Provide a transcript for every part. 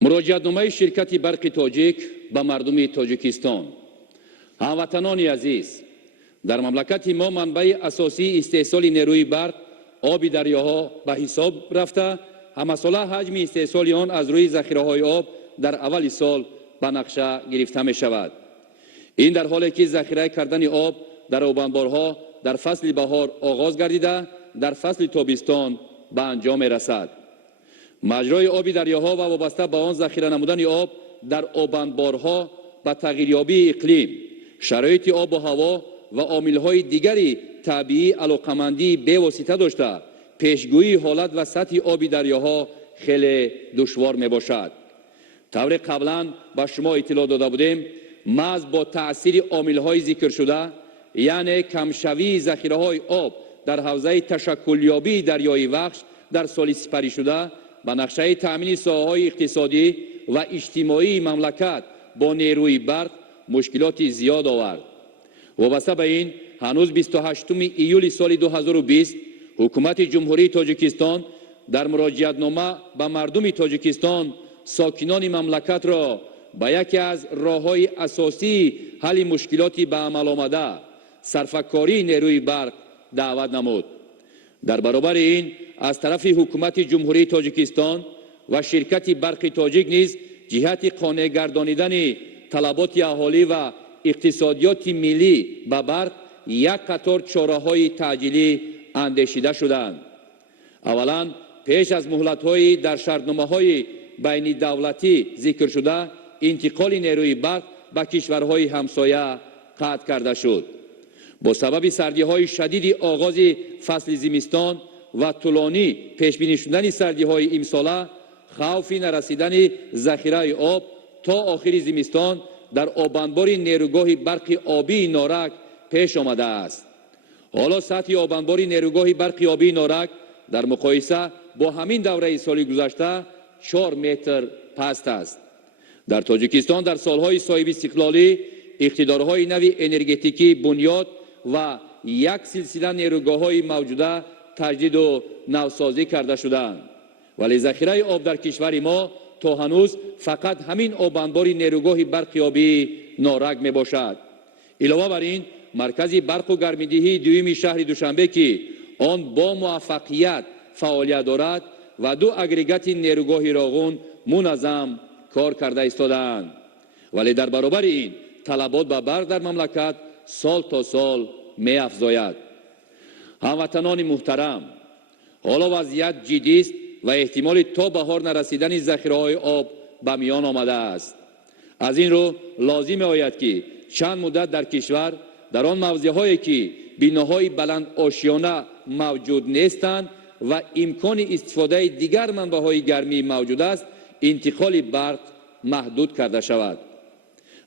مراجعه‌نامه شرکت برق تاجیک به مردم تاجیکستان. هموطنان عزیز، در مملکت ما منبع اساسی استحصال نیروی برق آب دریاها به حساب رفته. همساله حجم استحصال آن از روی ذخیره‌های آب در اول سال به نقشه گرفته می شود. این در حالی که ذخیره کردن آب در آبانبارها در فصل بهار آغاز گردیده، در فصل تابستان به انجام رسد. مجرای آب دریاها و وابسته به آن ذخیره نمودن آب در آبانبارها به تغییریابی اقلیم، شرایط آب و هوا و عامل‌های دیگری طبیعی علاقمندی به واسطه داشته، پیشگویی حالت و سطح آب دریاها خیلی دشوار می باشد. طور قبلا به شما اطلاع داده بودیم، محض با تأثیر عامل‌های ذکر شده، یعنی کمشوی ذخیره‌های آب در حوزه تشکلیابی دریای وخش در سال سپری شده، به نقشه تأمین ساحه‌های اقتصادی و اجتماعی مملکت با نیروی برق مشکلات زیاد آورد. وابسته به این، هنوز 28 ایول سال 2020 حکومت جمهوری تاجیکستان در مراجعه‌نامه به مردم تاجیکستان ساکنان مملکت را به یکی از راه‌های اساسی حل مشکلات به عمل آمده، صرفه‌کاری نیروی برق دعوت نمود. در برابر این، از طرف حکومت جمهوری تاجیکستان و شرکت برق تاجیک نیز جهت قانع گردانیدن طلبات اهالی و اقتصادیات ملی به برق یک قطار چاره‌های تعجیلی اندیشیده شدند. اولا، پیش از مهلت‌های در شرطنامه‌های بین دولتی ذکر شده، انتقال نیروی برق به کشورهای همسایه قطع کرده شد. با سبب سردی‌های شدید آغاز فصل زمستان و طولانی پیشبینی شدن سردی‌های امساله، خوف نرسیدن ذخیره آب تا آخر زمستان در آبانبار نیروگاه برق آبی نارک پیش آمده است. حالا سطح آبانبار نیروگاه برق آبی نارک در مقایسه با همین دوره سال گذشته 4 متر پست است. در تاجیکستان در سالهای صاحب استقلالی اقتدارهای نوی انرژتیکی بنیاد و یک سلسله نیروگاه‌های موجوده تجدید و نوسازی کرده شدند، ولی ذخیره آب در کشور ما تا هنوز فقط همین آبانبار نیروگاه برق آبی نارک می باشد. علاوه بر این، مرکز برق و گرمایدهی دوم شهر دوشنبه که آن با موفقیت فعالیت دارد و 2 اگریگات نیروگاه راغون منظم کار کرده ایستادند، ولی در برابر این طلبات به برق در مملکت سال تا سال می افزاید. هموطنان محترم، حالا وضعیت جدی است و احتمال تا بهار نرسیدن ذخیره‌های آب به میان آمده است. از این رو لازم آید که چند مدت در کشور در آن موضع‌هایی که بناهای بلند آشیانه موجود نیستند و امکان استفاده دیگر منبع‌های گرمی موجود است، انتقال برق محدود کرده شود.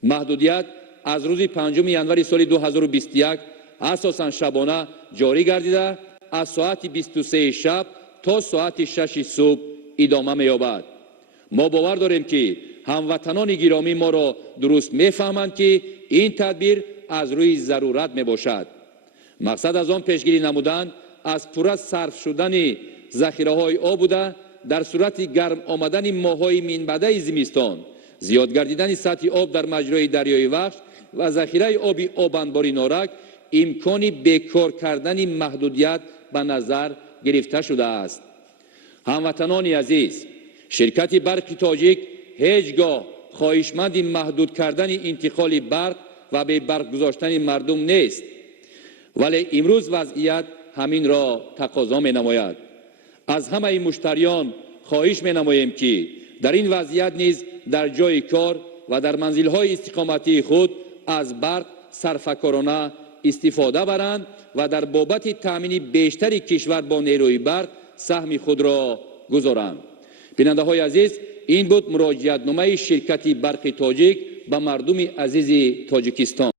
محدودیت از روز 5 ژانویه سال 2021 اساساً شبانه جاری گردیده، از ساعت 23 شب تا ساعت 6 صبح ادامه می‌یابد. ما باور داریم که هموطنان گرامی ما را درست می‌فهمند که این تدبیر از روی ضرورت میباشد. مقصد از آن پیشگیری نمودن از پر صرف شدن ذخیره‌های آب بوده، در صورت گرم آمدن ماه‌های منبعد زمستان، زیاد گردیدن سطح آب در مجرای دریای وخش و ذخیره آبی آبانبار نارک، امکان بیکار کردن محدودیت به نظر گرفته شده است. هموطنان عزیز، شرکت برق تاجیک هیچگاه خواهشمند محدود کردن انتقال برق و به برق گذاشتن مردم نیست، ولی امروز وضعیت همین را تقاضا می نماید. از همه مشتریان خواهش می نماییم که در این وضعیت نیز در جای کار و در منزل‌های استقامتی خود از برق صرفه‌کارانه استفاده برند و در بابت تأمین بیشتر کشور با نیروی برق سهم خود را گذارند. بیننده‌های عزیز، این بود مراجعه‌نامه شرکت برق تاجیک به مردم عزیز تاجیکستان.